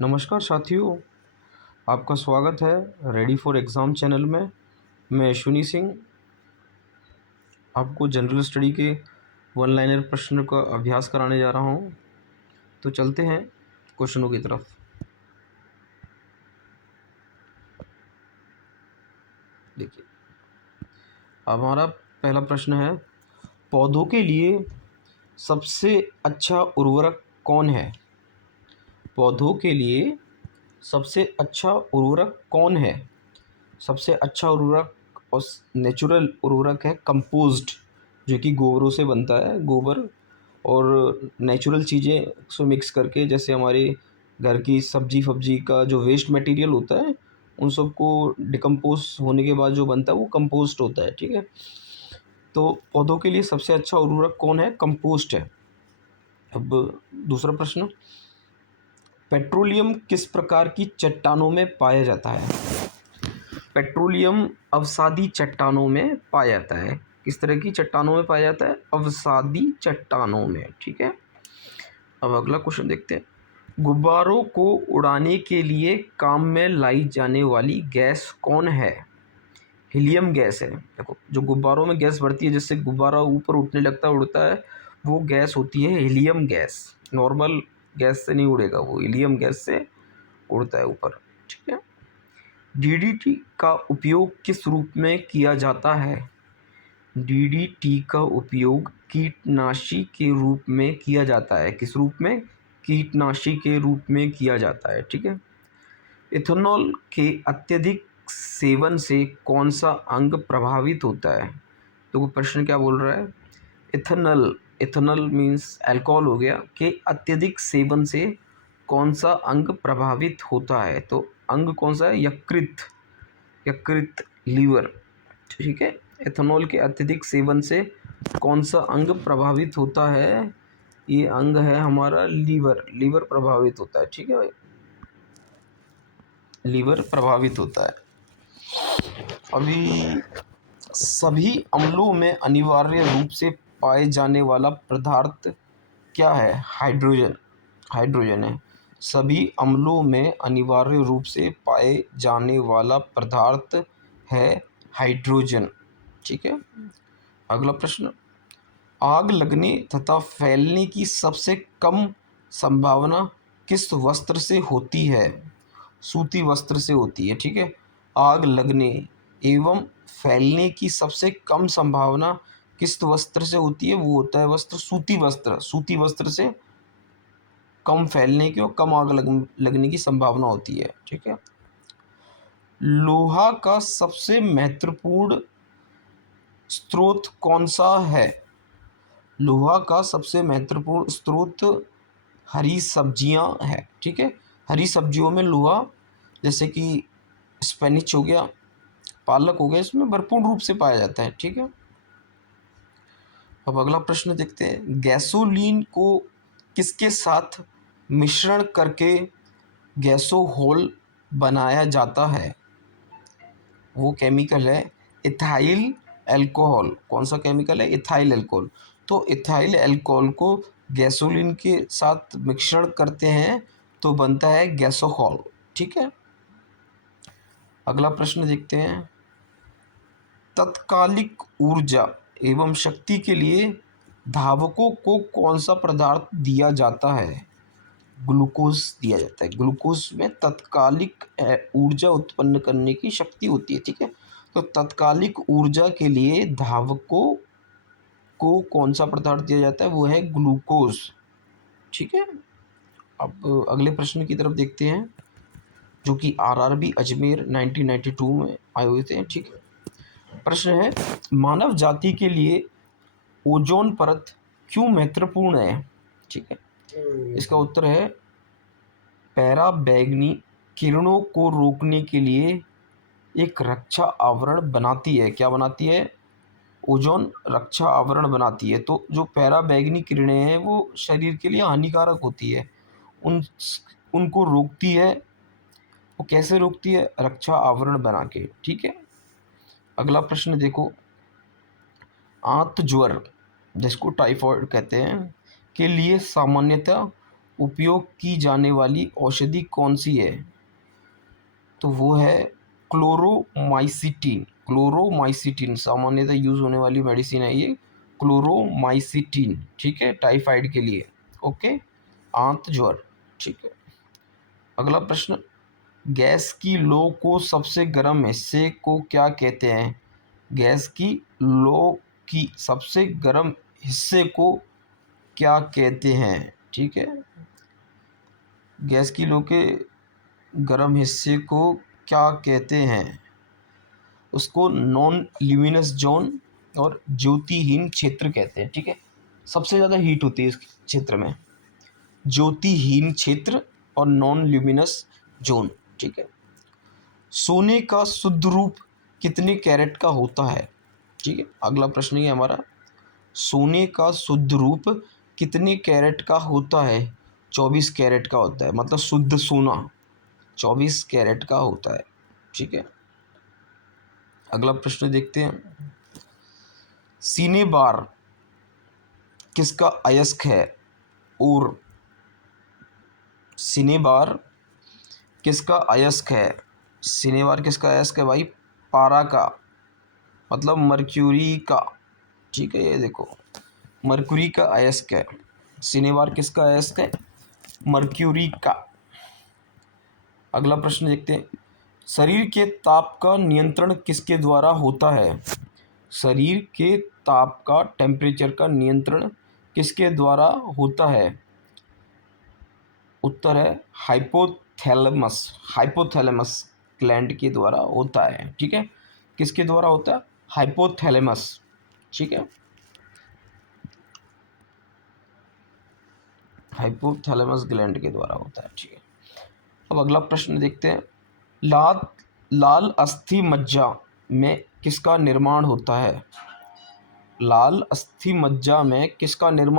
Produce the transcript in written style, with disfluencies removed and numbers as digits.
नमस्कार साथियों, आपका स्वागत है रेडी फॉर एग्ज़ाम चैनल में। मैं अश्विनी सिंह आपको जनरल स्टडी के वन लाइनर प्रश्न का अभ्यास कराने जा रहा हूं। तो चलते हैं क्वेश्चनों की तरफ। देखिए, अब हमारा पहला प्रश्न है, पौधों के लिए सबसे अच्छा उर्वरक कौन है? पौधों के लिए सबसे अच्छा उर्वरक कौन है? सबसे अच्छा उर्वरक और नेचुरल उर्वरक है कंपोस्ट, जो कि गोबरों से बनता है। गोबर और नेचुरल चीज़ें से मिक्स करके, जैसे हमारे घर की सब्जी फब्जी का जो वेस्ट मटेरियल होता है, उन सबको डिकम्पोज होने के बाद जो बनता है वो कंपोस्ट होता है। ठीक है, तो पौधों के लिए सबसे अच्छा उर्वरक कौन है? कंपोस्ट है। अब दूसरा प्रश्न, पेट्रोलियम किस प्रकार की चट्टानों में पाया जाता है? पेट्रोलियम अवसादी चट्टानों में पाया जाता है। किस तरह की चट्टानों में पाया जाता है? अवसादी चट्टानों में। ठीक है, अब अगला क्वेश्चन देखते हैं, गुब्बारों को उड़ाने के लिए काम में लाई जाने वाली गैस कौन है? हीलियम गैस है। देखो, जो गुब्बारों में गैस बढ़ती है जिससे गुब्बारा ऊपर उठने लगता है, उड़ता है, वो गैस होती है हीलियम गैस। नॉर्मल गैस से नहीं उड़ेगा, वो हीलियम गैस से उड़ता है ऊपर। ठीक है, डीडीटी का उपयोग किस रूप में किया जाता है? डीडीटी का उपयोग कीटनाशी के रूप में किया जाता है। किस रूप में? कीटनाशी के रूप में किया जाता है। ठीक है, इथेनॉल के अत्यधिक सेवन से कौन सा अंग प्रभावित होता है? तो वो प्रश्न क्या बोल रहा है? इथेनॉल, इथेनॉल मीन्स अल्कोहल हो गया, के अत्यधिक सेवन से कौन सा अंग प्रभावित होता है? तो अंग कौन सा है? यकृत, यकृत, लीवर। ठीक है, एथेनॉल के अत्यधिक सेवन से कौन सा अंग प्रभावित होता है? ये अंग है हमारा लीवर, लीवर प्रभावित होता है। ठीक है भाई, लीवर प्रभावित होता है। अभी सभी अम्लों में अनिवार्य रूप से पाए जाने वाला पदार्थ क्या है? हाइड्रोजन, हाइड्रोजन है। सभी अम्लों में अनिवार्य रूप से पाए जाने वाला पदार्थ है हाइड्रोजन। ठीक है, अगला प्रश्न, आग लगने तथा फैलने की सबसे कम संभावना किस वस्त्र से होती है? सूती वस्त्र से होती है। ठीक है, आग लगने एवं फैलने की सबसे कम संभावना किस वस्त्र से होती है? वो होता है वस्त्र सूती वस्त्र। सूती वस्त्र से कम फैलने की और कम आग लगने की संभावना होती है। ठीक है, लोहा का सबसे महत्वपूर्ण स्रोत कौन सा है? लोहा का सबसे महत्वपूर्ण स्रोत हरी सब्जियां हैं। ठीक है, हरी सब्जियों में लोहा, जैसे कि स्पेनिच हो गया, पालक हो गया, इसमें भरपूर रूप से पाया जाता है। ठीक है, अब अगला प्रश्न देखते हैं, गैसोलीन को किसके साथ मिश्रण करके गैसोहोल बनाया जाता है? वो केमिकल है इथाइल अल्कोहल। कौन सा केमिकल है? Ethyl alcohol. तो इथाइल अल्कोहल को गैसोलीन के साथ मिश्रण करते हैं तो बनता है गैसोहॉल। ठीक है, अगला प्रश्न देखते हैं, तत्कालिक ऊर्जा एवं शक्ति के लिए धावकों को कौन सा पदार्थ दिया जाता है? ग्लूकोज दिया जाता है। ग्लूकोज में तत्कालिक ऊर्जा उत्पन्न करने की शक्ति होती है। ठीक है, तो तत्कालिक ऊर्जा के लिए धावकों को कौन सा पदार्थ दिया जाता है? वो है ग्लूकोज। ठीक है, अब अगले प्रश्न की तरफ देखते हैं, जो कि आरआरबी अजमेर 1992 में आए हुए थे। ठीक है, प्रश्न है, मानव जाति के लिए ओजोन परत क्यों महत्वपूर्ण है? ठीक है, इसका उत्तर है, पैराबैंगनी किरणों को रोकने के लिए एक रक्षा आवरण बनाती है। क्या बनाती है? ओजोन रक्षा आवरण बनाती है। तो जो पैराबैंगनी किरणें हैं वो शरीर के लिए हानिकारक होती है, उन उनको रोकती है। वो कैसे रोकती है? रक्षा आवरण बना के। ठीक है, अगला प्रश्न देखो, आंत ज्वर, जिसको टाइफॉइड कहते हैं, के लिए सामान्यतः उपयोग की जाने वाली औषधि कौन सी है? तो वो है क्लोरोमाइसिटिन। क्लोरोमाइसिटिन सामान्यतः यूज़ होने वाली मेडिसिन है ये, क्लोरोमाइसिटिन, ठीक है, टाइफाइड के लिए। ओके, आंत ज्वर, ठीक है। अगला प्रश्न, गैस की लो को सबसे गर्म हिस्से को क्या कहते हैं? गैस की लो की सबसे गर्म हिस्से को क्या कहते हैं? ठीक है, गैस की लो के गर्म हिस्से को क्या कहते हैं? उसको नॉन ल्यूमिनस जोन और ज्योतिहीन क्षेत्र कहते हैं, ठीक है। सबसे ज़्यादा हीट होती है इस क्षेत्र में, ज्योतिहीन क्षेत्र और नॉन ल्यूमिनस जोन, ठीक है। सोने का शुद्ध रूप कितने कैरेट का होता है? ठीक है, अगला प्रश्न ये हमारा, सोने का शुद्ध रूप कितने कैरेट का होता है? 24 कैरेट का होता है, मतलब शुद्ध सोना 24 कैरेट का होता है, ठीक है। अगला प्रश्न देखते हैं, सिनेबार किसका अयस्क है? और सिनेबार किसका अयस्क है? सिनेबार किसका अयस्क है भाई? पारा का, मतलब मर्क्यूरी का, ठीक है। ये देखो, मर्क्यूरी का अयस्क है। सिनेबार किसका अयस्क है? मर्क्यूरी का। अगला प्रश्न देखते हैं, शरीर के ताप का नियंत्रण किसके द्वारा होता है? शरीर के ताप का, टेम्परेचर का नियंत्रण किसके द्वारा होता है? उत्तर है हाइपोथैलेमस। हाइपोथैलेमस ग्लैंड के द्वारा होता है, ठीक है। किसके द्वारा होता है? हाइपोथैलेमस, ठीक है। हाइपोथैलेमस ग्लैंड के द्वारा होता है, ठीक है। अब अगला प्रश्न देखते हैं, लाल लाल अस्थि मज्जा में किसका निर्माण होता है? लाल अस्थि मज्जा में किसका निर्माण